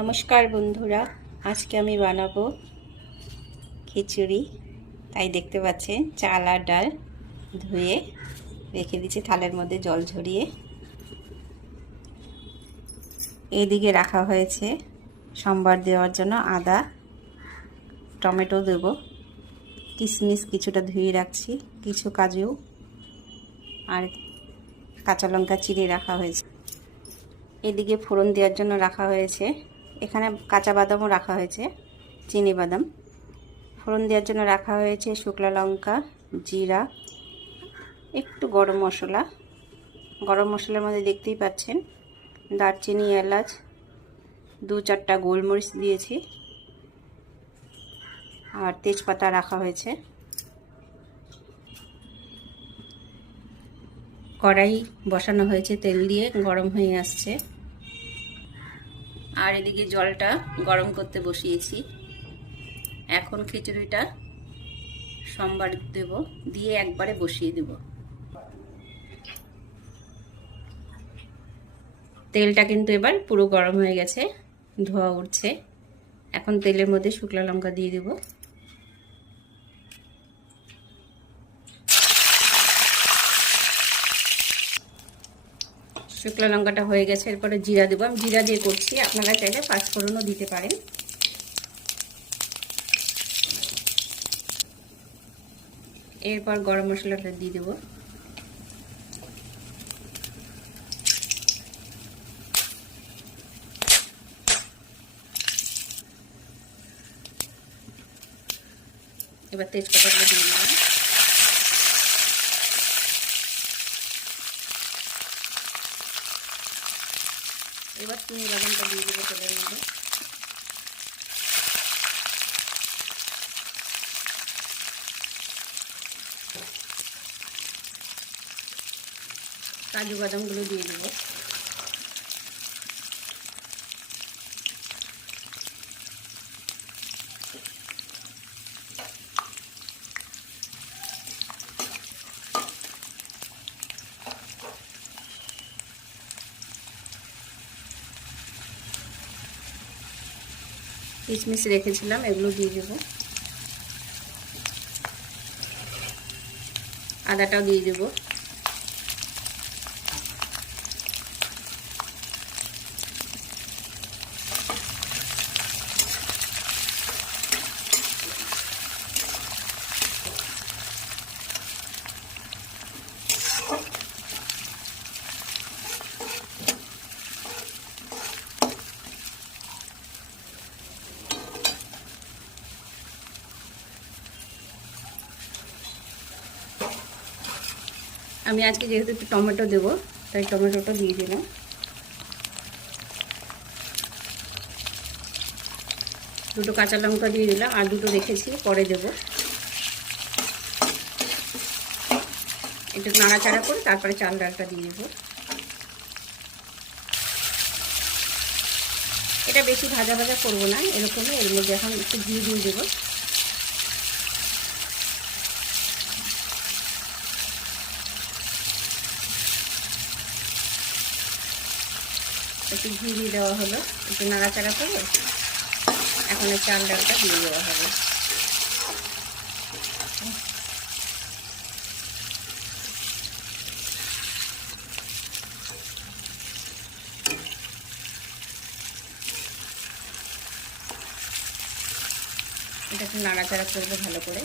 নমস্কার বন্ধুরা, আজকে আমি বানাবো খিচুড়ি। তাই দেখতে পাচ্ছেন চাল আর ডাল ধুয়ে রেখে দিয়েছি থালের মধ্যে জল ঝরিয়ে। এদিকে রাখা হয়েছে সম্বার দেওয়ার জন্য আদা, টমেটো দেব, কিশমিশ কিছুটা ধুয়ে রাখছি, কিছু কাজু আর কাঁচা লঙ্কা চিড়ে রাখা হয়েছে। এদিকে ফোড়ন দেওয়ার জন্য রাখা হয়েছে, এখানে কাঁচা বাদামও রাখা হয়েছে, চিনি বাদাম। ফোড়ন দেওয়ার জন্য রাখা হয়েছে শুকনো লঙ্কা, জিরা, একটু গরম মশলা। গরম মশলার মধ্যে দেখতেই পাচ্ছেন দারচিনি, এলাচ, 2-4টা গোলমরিচ দিয়েছি আর তেজপাতা রাখা হয়েছে। কড়াই বসানো হয়েছে, তেল দিয়ে গরম হয়ে আসছে। আর এদিকে জলটা গরম করতে বসিয়েছি। এখন খিচুড়িটা সম্বার দেব, দিয়ে একবারে বসিয়ে দেব। তেলটা কিন্তু এবার পুরো গরম হয়ে গেছে, ধোঁয়া উঠছে। এখন তেলের মধ্যে শুকনো লঙ্কা দিয়ে দেব। শুকনো লঙ্কাটা হয়ে গেছে, এরপরে জিরা দেবো। আমি জিরা দিয়ে করছি, আপনারা চাইলে পাঁচফোড়নও দিতে পারেন। এরপর গরম মশলাটা দিয়ে দেবো। এবার তেজপাতাগুলো দিয়ে দিলাম। এবার চিনি লবণটা দিয়ে দেবো তেলের মধ্যে। কাজু বাদামগুলো দিয়ে দেবো। কিশমিশ রেখেছিলাম, এগুলো দিয়ে দেবো। আদাটাও দিয়ে দেবো। আমি আজকে যেহেতু একটু টমেটো দেবো, তাই টমেটোটা দিয়ে দিলাম। দুটো কাঁচা লঙ্কা দিয়ে দিলাম, আর দুটো রেখেছি, পরে দেবো। একটু নাড়াচাড়া করে তারপরে চাল ডালটা দিয়ে দেবো। এটা বেশি ভাজা ভাজা করবো না, এরকমই। এর মধ্যে এখন একটু ঘি দিয়ে দেবো। একটু ঘি দিয়ে দেওয়া হলো, একটু নাড়াচাড়া করে এখন এই চাল ডালটা দিয়ে দেওয়া হবে। এটা একটু নাড়াচাড়া করবো ভালো করে।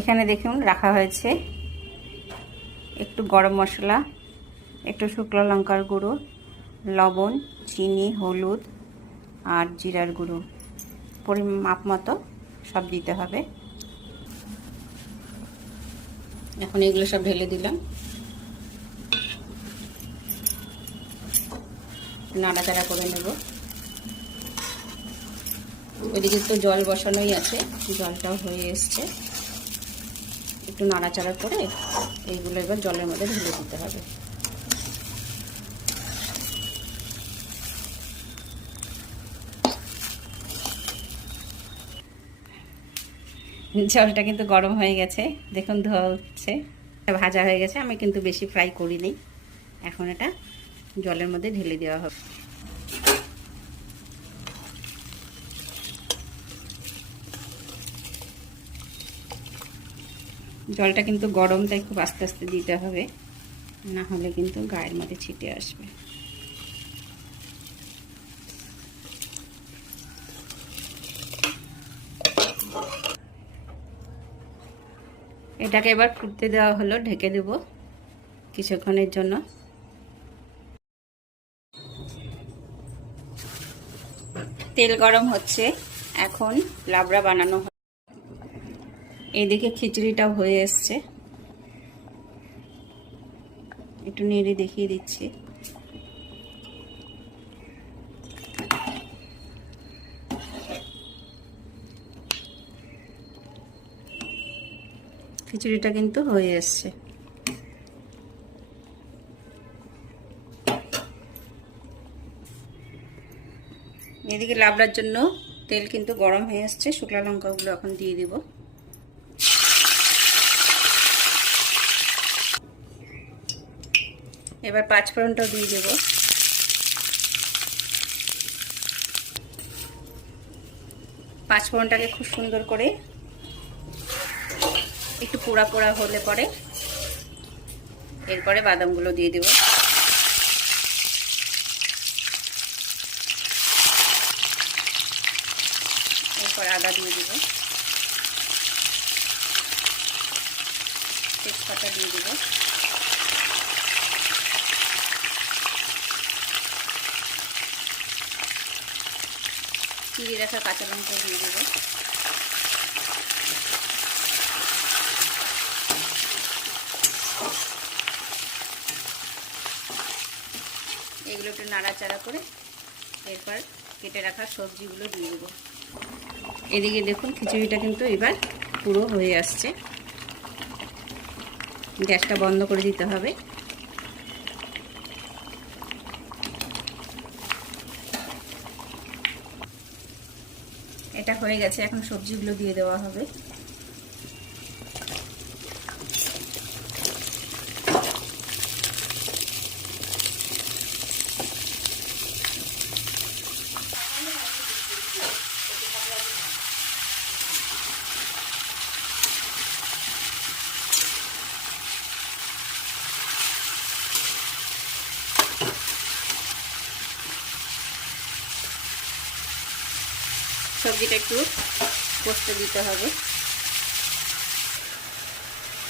এখানে দেখুন রাখা হয়েছে একটু গরম মশলা, একটু শুকনো লঙ্কার গুঁড়ো, লবণ, চিনি, হলুদ আর জিরার গুঁড়ো, মাপ মতো সব দিতে হবে। এখন এগুলো সব ঢেলে দিলাম। নাড়াচাড়া করে নেব। ওইদিকে তো জল বসানোই আছে, জলটাও হয়ে এসছে। একটু নাড়াচাড়া করে এইগুলো এবার জলের মধ্যে ঢেলে দিতে হবে। জলটা কিন্তু গরম হয়ে গেছে, দেখুন ধোয়া হচ্ছে, ভাজা হয়ে গেছে। আমি কিন্তু বেশি ফ্রাই করিনি। এখন এটা জলের মধ্যে ঢেলে দেওয়া হবে। জলটা কিন্তু গরম, তাই খুব আস্তে আস্তে দিতে হবে, না হলে কিন্তু গায়ের মধ্যে ছিটে আসবে। এটাকে এবার ফুটতে দেওয়া হলো, ঢেকে দেব কিছুক্ষণের জন্য। তেল গরম হচ্ছে, এখন লাবড়া বানানো হবে। এইদিকে খিচুড়িটাও হয়ে এসছে, একটু নেড়ে দেখিয়ে দিচ্ছি। খিচুড়িটা কিন্তু হয়ে এসছে। এদিকে লাবড়ার জন্য তেল কিন্তু গরম হয়ে আসছে। শুকনো লঙ্কাগুলো এখন দিয়ে দিব। এবার পাঁচফোড়নটাও দিয়ে দেব। পাঁচফোড়নটাকে খুব সুন্দর করে একটু পোড়া পোড়া হলে পরে এরপরে বাদামগুলো দিয়ে দেব। এরপর আদা দিয়ে দেব, তেজপাতা দিয়ে দেব, চিড়ে রাখা কাঁচা লঙ্কা দিয়ে দেব। এগুলো একটু নাড়াচাড়া করে এরপর কেটে রাখা সবজিগুলো দিয়ে দেবো। এদিকে দেখুন খিচুড়িটা কিন্তু এবার পুরো হয়ে আসছে। গ্যাসটা বন্ধ করে দিতে হবে। এটা হয়ে গেছে, এখন সবজিগুলো দিয়ে দেওয়া হবে। সবজিটা একটু কষতে দিতে হবে।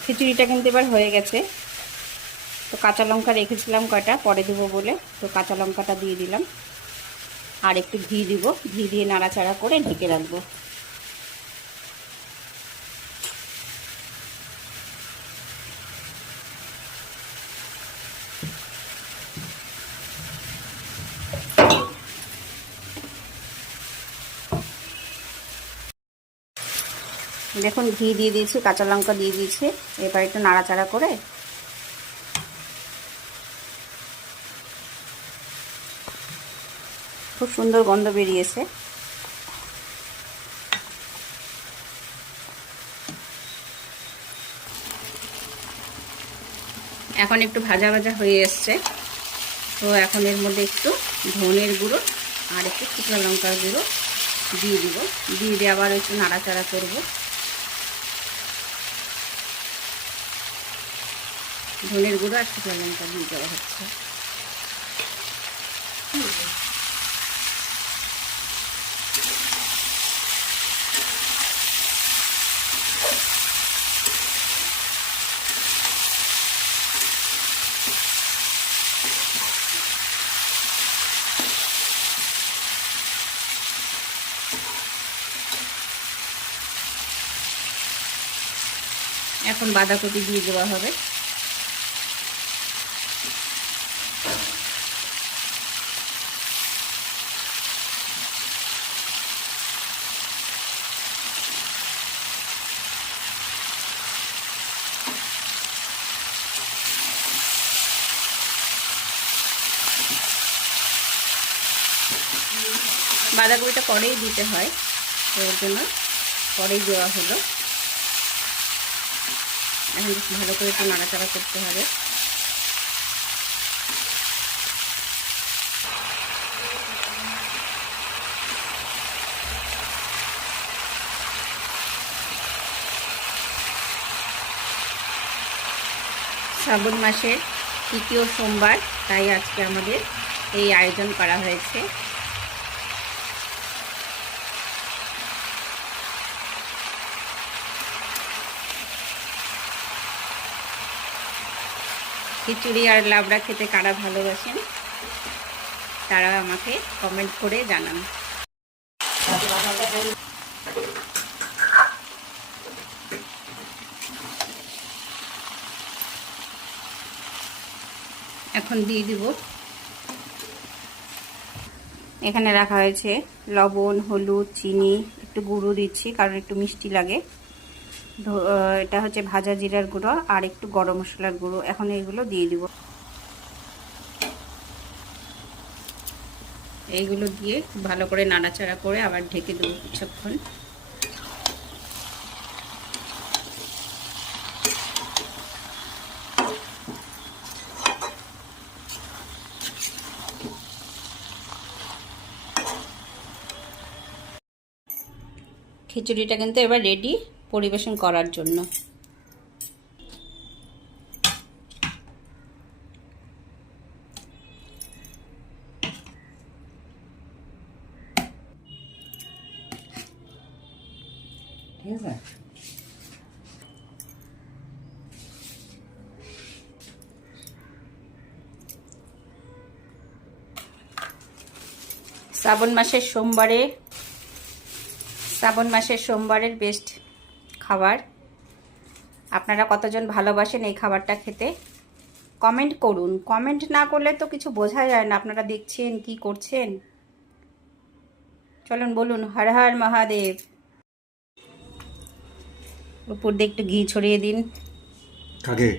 খিচুড়িটা কিন্তু এবার হয়ে গেছে। তো কাঁচা লঙ্কা রেখেছিলাম কয়টা, পরে দেবো বলে, তো কাঁচা লঙ্কাটা দিয়ে দিলাম। আর একটু ঘি দিব, ঘি দিয়ে নাড়াচাড়া করে ঢেকে রাখবো। দেখুন ঘি দিয়ে দিয়েছি, কাঁচা লঙ্কা দিয়ে দিয়েছি। এবার একটু নাড়াচাড়া করে খুব সুন্দর গন্ধ বেরিয়েছে। এখন একটু ভাজা ভাজা হয়ে এসছে, তো এখন এর মধ্যে একটু ধনের গুঁড়ো আর একটু শুকনো লঙ্কার গুঁড়ো দিয়ে দিব। দিয়ে আবার একটু নাড়াচাড়া করব। ধনের গুঁড়ো আর শুকনো লঙ্কা দিয়ে দেওয়া হচ্ছে। এখন বাঁধাকপি দিয়ে দেওয়া হবে। বাঁধাকপিটা পরেই দিতে হয়, তো এর জন্য পরেই দেওয়া হলো। এখন ভালো করে একটু নাড়াচাড়া করতে হবে। শ্রাবণ মাসের তৃতীয় সোমবার, তাই আজকে আমাদের এই আয়োজন করা হয়েছে। খিচুড়ি আর লাবড়া খেতে কারা ভালোবাসেন তারা আমাকে কমেন্ট করে জানান। এখন দিয়ে দিব, এখানে রাখা হয়েছে লবণ, হলুদ, চিনি, একটু গুঁড়ো দিচ্ছি কারণ একটু মিষ্টি লাগে। এটা হচ্ছে ভাজা জিরার গুঁড়ো আর একটু গরম মশলার গুঁড়ো। এখন এইগুলো দিয়ে দিব। এইগুলো দিয়ে ভালো করে নাড়াচাড়া করে আবার ঢেকে দেবো কিছুক্ষণ। খিচুড়িটা কিন্তু এবার রেডি পরিবেশন করার জন্য। ঠিক আছে, শ্রাবণ মাসের সোমবারের বেস্ট খাবার। আপনারা কতজন ভালোবাসেন এই খাবারটা খেতে কমেন্ট করুন। কমেন্ট না করলে তো কিছু বোঝা যায় না আপনারা দেখছেন কি করছেন। চলুন বলুন হর হর মহাদেব। উপর দিয়ে একটু ঘি ছড়িয়ে দিন। কাকে?